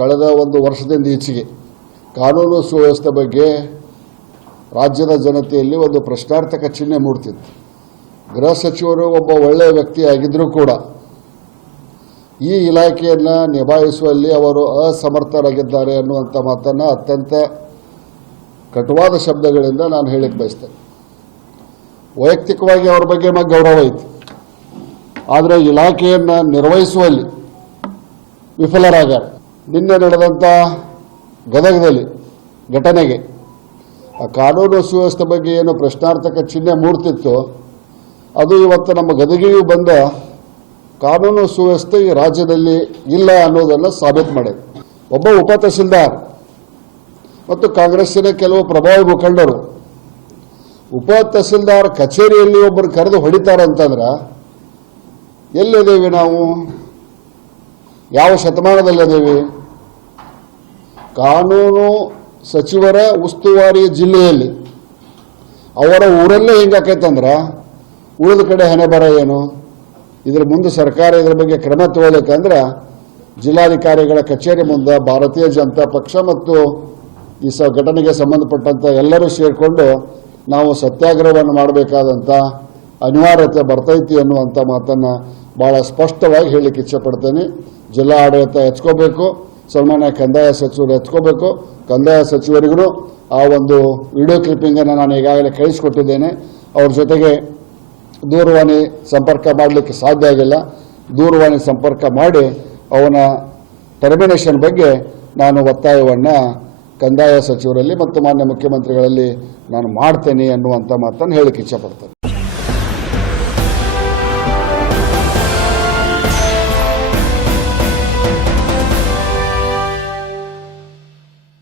ಕಳೆದ ಒಂದು ವರ್ಷದಿಂದ ಈಚೆಗೆ ಕಾನೂನು ಸುವ್ಯವಸ್ಥೆ ಬಗ್ಗೆ ರಾಜ್ಯದ ಜನತೆಯಲ್ಲಿ ಒಂದು ಪ್ರಶ್ನಾರ್ಥಕ ಚಿಹ್ನೆ ಮೂಡ್ತಿತ್ತು. ಗೃಹ ಸಚಿವರು ಒಬ್ಬ ಒಳ್ಳೆಯ ವ್ಯಕ್ತಿಯಾಗಿದ್ದರೂ ಕೂಡ ಈ ಇಲಾಖೆಯನ್ನು ನಿಭಾಯಿಸುವಲ್ಲಿ ಅವರು ಅಸಮರ್ಥರಾಗಿದ್ದಾರೆ ಅನ್ನುವಂಥ ಮಾತನ್ನು ಅತ್ಯಂತ ಕಟುವಾದ ಶಬ್ದಗಳಿಂದ ನಾನು ಹೇಳಿಕ್ಕೆ ಬಯಸ್ತೇನೆ. ವೈಯಕ್ತಿಕವಾಗಿ ಅವರ ಬಗ್ಗೆ ನಮಗೆ ಗೌರವ ಐತಿ, ಆದರೆ ಇಲಾಖೆಯನ್ನು ನಿರ್ವಹಿಸುವಲ್ಲಿ ವಿಫಲರಾಗ್ಯಾರ. ನಿನ್ನೆ ನಡೆದಂಥ ಗದಗದಲ್ಲಿ ಘಟನೆಗೆ ಆ ಕಾನೂನು ಸುವ್ಯವಸ್ಥೆ ಬಗ್ಗೆ ಏನು ಪ್ರಶ್ನಾರ್ಥಕ ಚಿಹ್ನೆ ಮೂಡ್ತಿತ್ತು, ಅದು ಇವತ್ತು ನಮ್ಮ ಗದಗಿಗೂ ಬಂದ ಕಾನೂನು ಸುವ್ಯವಸ್ಥೆ ಈ ರಾಜ್ಯದಲ್ಲಿ ಇಲ್ಲ ಅನ್ನೋದನ್ನು ಸಾಬೀತು ಮಾಡಿದೆ. ಒಬ್ಬ ಉಪ ತಹಸೀಲ್ದಾರ್ ಮತ್ತು ಕಾಂಗ್ರೆಸ್ಸಿನ ಕೆಲವು ಪ್ರಭಾವಿ ಮುಖಂಡರು ಉಪ ತಹಸೀಲ್ದಾರ್ ಕಚೇರಿಯಲ್ಲಿ ಒಬ್ಬರು ಕರೆದು ಹೊಡಿತಾರೆ ಅಂತಂದ್ರೆ ಎಲ್ಲಿದ್ದೇವೆ ನಾವು? ಯಾವ ಶತಮಾನದಲ್ಲಿದ್ದೇವೆ? ಕಾನೂನು ಸಚಿವರ ಉಸ್ತುವಾರಿ ಜಿಲ್ಲೆಯಲ್ಲಿ ಅವರ ಊರಲ್ಲೇ ಹಿಂಗಾಕೈತಂದ್ರೆ ಉಳಿದ ಕಡೆ ಹಣೆ ಬರ ಏನು? ಇದರ ಮುಂದೆ ಸರ್ಕಾರ ಇದರ ಬಗ್ಗೆ ಕ್ರಮ ತಗೊಳ್ಳಬೇಕಂದ್ರೆ ಜಿಲ್ಲಾಧಿಕಾರಿಗಳ ಕಚೇರಿ ಮುಂದೆ ಭಾರತೀಯ ಜನತಾ ಪಕ್ಷ ಮತ್ತು ಈ ಘಟನೆಗೆ ಸಂಬಂಧಪಟ್ಟಂಥ ಎಲ್ಲರೂ ಸೇರಿಕೊಂಡು ನಾವು ಸತ್ಯಾಗ್ರಹವನ್ನು ಮಾಡಬೇಕಾದಂಥ ಅನಿವಾರ್ಯತೆ ಬರ್ತೈತಿ ಅನ್ನುವಂಥ ಮಾತನ್ನು ಭಾಳ ಸ್ಪಷ್ಟವಾಗಿ ಹೇಳಲಿಕ್ಕೆ ಇಚ್ಛೆಪಡ್ತೇನೆ. ಜಿಲ್ಲಾ ಆಡಳಿತ ಹೆಚ್ಕೋಬೇಕು, ಸನ್ಮಾನ್ಯ ಕಂದಾಯ ಸಚಿವರು ಹೆಚ್ಕೋಬೇಕು. ಕಂದಾಯ ಸಚಿವರಿಗೂ ಆ ಒಂದು ವಿಡಿಯೋ ಕ್ಲಿಪ್ಪಿಂಗನ್ನು ನಾನು ಈಗಾಗಲೇ ಕಳಿಸಿಕೊಟ್ಟಿದ್ದೇನೆ. ಅವ್ರ ಜೊತೆಗೆ ದೂರವಾಣಿ ಸಂಪರ್ಕ ಮಾಡಲಿಕ್ಕೆ ಸಾಧ್ಯ ಆಗಿಲ್ಲ. ದೂರವಾಣಿ ಸಂಪರ್ಕ ಮಾಡಿ ಅವನ ಟರ್ಮಿನೇಷನ್ ಬಗ್ಗೆ ನಾನು ಒತ್ತಾಯವನ್ನು ಕಂದಾಯ ಸಚಿವರಲ್ಲಿ ಮತ್ತು ಮಾನ್ಯ ಮುಖ್ಯಮಂತ್ರಿಗಳಲ್ಲಿ ನಾನು ಮಾಡ್ತೇನೆ ಅನ್ನುವಂಥ ಮಾತನ್ನು ಹೇಳಲಿಕ್ಕೆ ಇಚ್ಛೆಪಡ್ತೇನೆ.